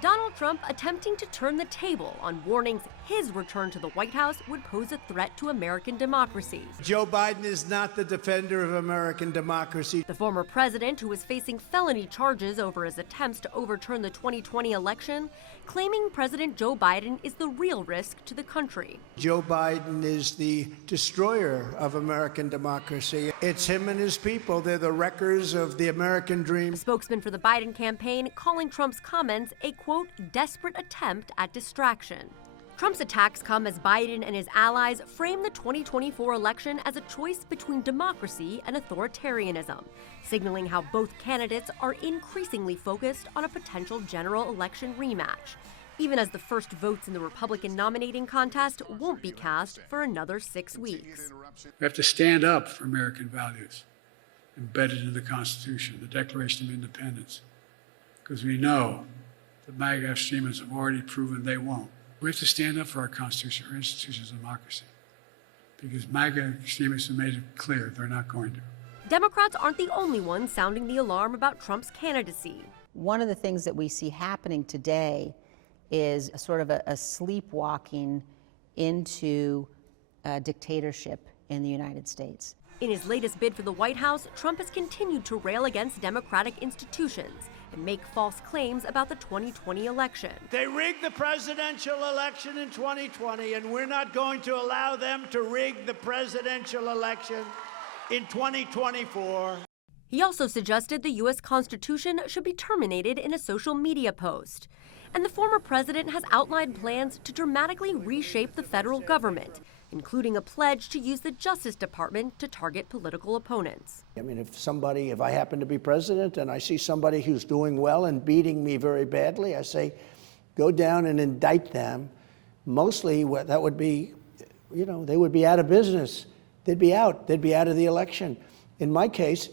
Donald Trump attempting to turn the table on warnings his return to the White House would pose a threat to American democracy. Joe Biden is not the defender of American democracy. The former president, who is facing felony charges over his attempts to overturn the 2020 election, claiming President Joe Biden is the real risk to the country. Joe Biden is the destroyer of American democracy. It's him and his people. They're the wreckers of the American dream. A spokesman for the Biden campaign calling Trump's comments a, quote, desperate attempt at distraction. Trump's attacks come as Biden and his allies frame the 2024 election as a choice between democracy and authoritarianism, signaling how both candidates are increasingly focused on a potential general election rematch, even as the first votes in the Republican nominating contest won't be cast for another 6 weeks. We have to stand up for American values embedded in the Constitution, the Declaration of Independence, because we know the MAGA extremists have already proven they won't. We have to stand up for our Constitution, our institutions of democracy, because MAGA extremists have made it clear they're not going to. Democrats aren't the only ones sounding the alarm about Trump's candidacy. One of the things that we see happening today is a sort of a sleepwalking into dictatorship in the United States. In his latest bid for the White House, Trump has continued to rail against democratic institutions and make false claims about the 2020 election. They rigged the presidential election in 2020, and we're not going to allow them to rig the presidential election in 2024. He also suggested the U.S. Constitution should be terminated in a social media post. And the former president has outlined plans to dramatically reshape the federal government, including a pledge to use the Justice Department to target political opponents. I mean, if I happen to be president and I see somebody who's doing well and beating me very badly, I say, go down and indict them. Mostly that would be, they would be out of business. They'd be out of the election. In my case,